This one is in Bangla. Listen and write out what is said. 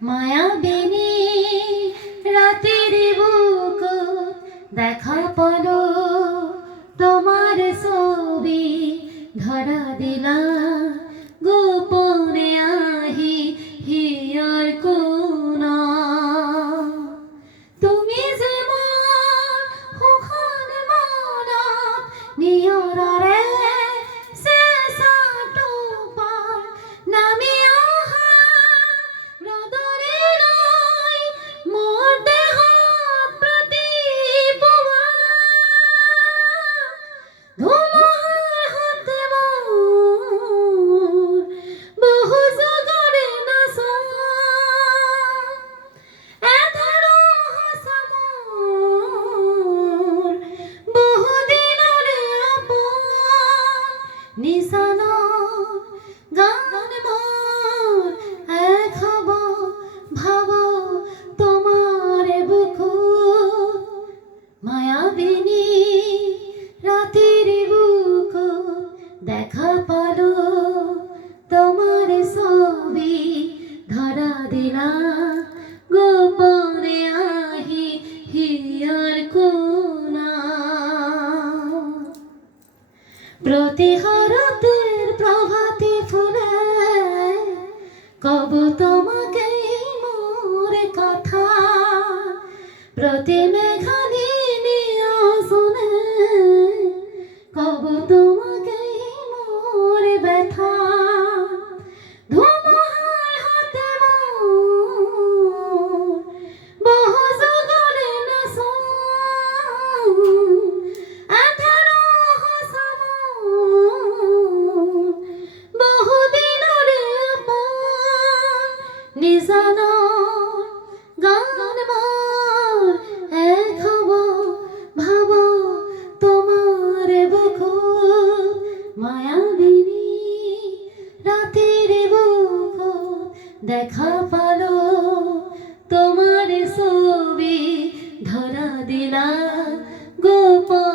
মায়াবিনী রাতের বুক দেখা পলো তোমার ছবি ধরা দিলা গোপনে আহি হিয়ার কোনা তুমি যে মোর সুখান মনা নিয়ৰৰে চেঁচাটো পাৰ নামি অহা ৰ'দৰে লৈ মোৰ দেহত প্ৰতিপুৱা ধুমুহাৰ সতে মোৰ বহু জগৰে নাচা এধাৰো সঁচা মোৰ বহুদিনৰে আপোন নিচানৰ গান মোৰ এক হ'ব ভাব তোমাৰে বুকুত মায়াবিনী রাতের বুক দেখা পালো তোমার ছবি ধরা দিলা গোপনে আহি হিয়ার কোনা প্রতিহারতের প্রভাতী ফুলে কব তোমাকে মোর কথা প্রতি মেঘালিনী আসনে কব তোমাকে মোর ব্যথা ধুমুহার হাতে মোর বহু জগরে নাচা এধাৰো সঁচা মোৰ বহুদিনৰে আপোন নিজানৰ গান মোৰ এক হ'ব ভাব তোমাৰে বুকুত মায়াবিনী রাতের বুক দেখা পালো তোমার ছবি ধরা দিলা গোপন